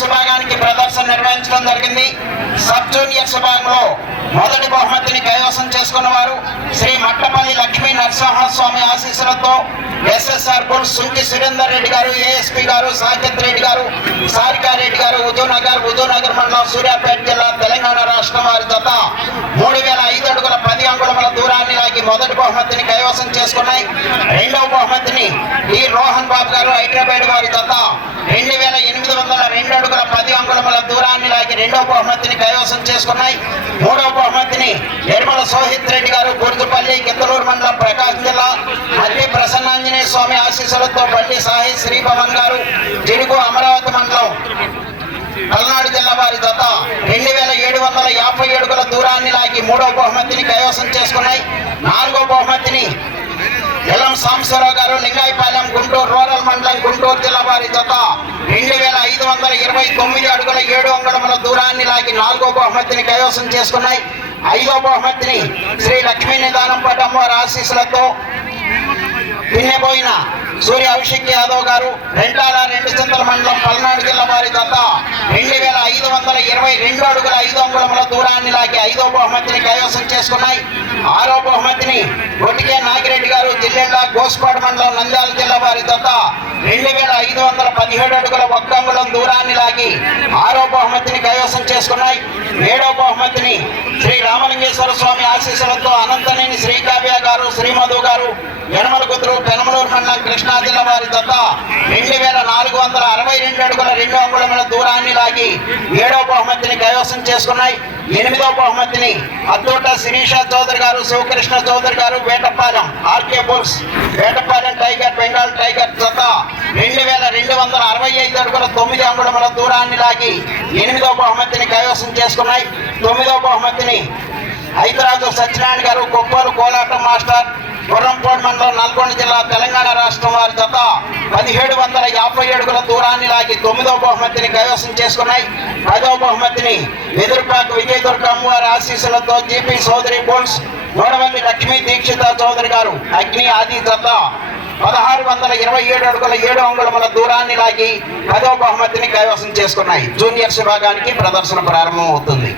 Juniors విభాగానికి ప్రదర్శన నిర్వహించడం జరిగింది. సబ్ జూనియర్స్ విభాగంలో మొదటి బహుమతిని కైవసం చేసుకున్న వారు శ్రీ మట్టపల్లి లక్ష్మీ నరసింహస్వామి ఆశీస్సులతో SSR bull Sunki Surender Reddy garu ASP garu Saketh Reddy గారు సారికా రెడ్డి గారు ఉదూనగర్ ఉదూనగర్ మండలం సూర్యాపేట జిల్లా తెలంగాణ రాష్ట్రం వారి జత మూడు వేల ఐదు అడుగుల పది అంగుళముల దూరాన్ని లాగి మొదటి బహుమతిని కైవసం చేసుకున్నాయి. రెండవ బహుమతిని డి రోహన్ బాబు గారు హైదరాబాద్ వారి జత రెండవ బహుమతిని కైవసం చేసుకున్నాయి. మూడవ బహుమతిని నిర్మల సోహిత్ రెడ్డి గారు గుర్తుపల్లి కిందలూరు మండలం ప్రకాశం జిల్లా మధ్య ప్రసన్నాంజనేయ స్వామి ఆశీస్సులతో బండి సాహి శ్రీభవన్ గారు జిడుగు అమరావతి మండలం పల్నాడు జిల్లా వారి జత రెండు వేల ఏడు వందల యాభై ఏడుగుల దూరాన్ని లాగి మూడవ బహుమతిని కైవసం చేసుకున్నాయి. నాలుగో బహుమతిని ఎల్లం సాంబశివరావు గారు లింగాయపాలెం గుంటూరు రూరల్ మండలం గుంటూరు జిల్లా వారి జత వందల ఇరవై తొమ్మిది అడుగుల ఏడు అంగుళముల దూరాన్ని లాగి నాలుగో బహుమతిని కైవసం చేసుకున్నాయి. ఐదో బహుమతిని శ్రీ లక్ష్మీ నిదానం పటం ఆశీస్సులతో పిన్నెపోయిన సూర్య అభిషేక్ యాదవ్ గారు రెండాల రెండు చింతల మండలం పల్నాడు జిల్లా వారి దత్త రెండు వేల ఐదు వందల ఇరవై రెండు అడుగుల ఐదు అంగుళముల దూరాన్ని లాగి ఐదో బహుమతిని కైవసం చేసుకున్నాయి. ఆరో బహుమతిని గొట్టికే నాగిరెడ్డి గారు జిల్లెళ్ళ గోస్పాడు మండలం నంద్యాల జిల్లా వారి రెండు వేల ఐదు వందల పదిహేడు అడుగుల ఒక్క అంగుళం దూరాన్ని లాగి ఆరో బహుమతిని కైవసం చేసుకున్నాయి. ఏడో బహుమతిని శ్రీ రామలింగేశ్వర స్వామి ఆశీస్సులతో అనంతనేని శ్రీకావ్య గారు శ్రీమధు గారు యనమల కుదురు పెనమలూరు మండలం కృష్ణా జిల్లా వారి తప్ప రెండు వేల నాలుగు వందల అరవై రెండు అడుగుల రెండు అంగుళముల దూరాన్ని లాగి ఏడో బహుమతిని కైవసం చేసుకున్నాయి. ఎనిమిదో బహుమతిని అద్దోట Sirisha Chowdary garu Sivakrishna Chowdary garu Vetapalem RK bulls Vetapalem Bengal tiger జత రెండు వేల రెండు వందల అరవై ఐదు అడుగుల తొమ్మిది అంగుళముల దూరాన్ని లాగి ఎనిమిదో బహుమతిని కైవసం చేసుకున్నాయి. తొమ్మిదో బహుమతిని హైదరాబాద్ సత్యనారాయణ గారు కొప్పలు కోలాటం మాస్టర్ గుర్రంపోడ్ మండలం నల్గొండ జిల్లా తెలంగాణ రాష్ట్రం వారి జత పదిహేడు వందల యాభై అడుగుల దూరాన్ని లాగి తొమ్మిదో బహుమతిని కైవసం చేసుకున్నాయి. పదో బహుమతిని వెదురుపాక విజయ దుర్గమ్మ వారి ఆశీస్సులతో జీపీ సోదరి బోల్స్ గోడవల్లి లక్ష్మీ దీక్షిత చౌదరి గారు అగ్ని ఆది జత పదహారు వందల ఇరవై ఏడు అడుగుల ఏడు అంగుళముల దూరాన్ని లాగి పదో బహుమతిని కైవసం చేసుకున్నాయి. జూనియర్స్ విభాగానికి ప్రదర్శన ప్రారంభం అవుతుంది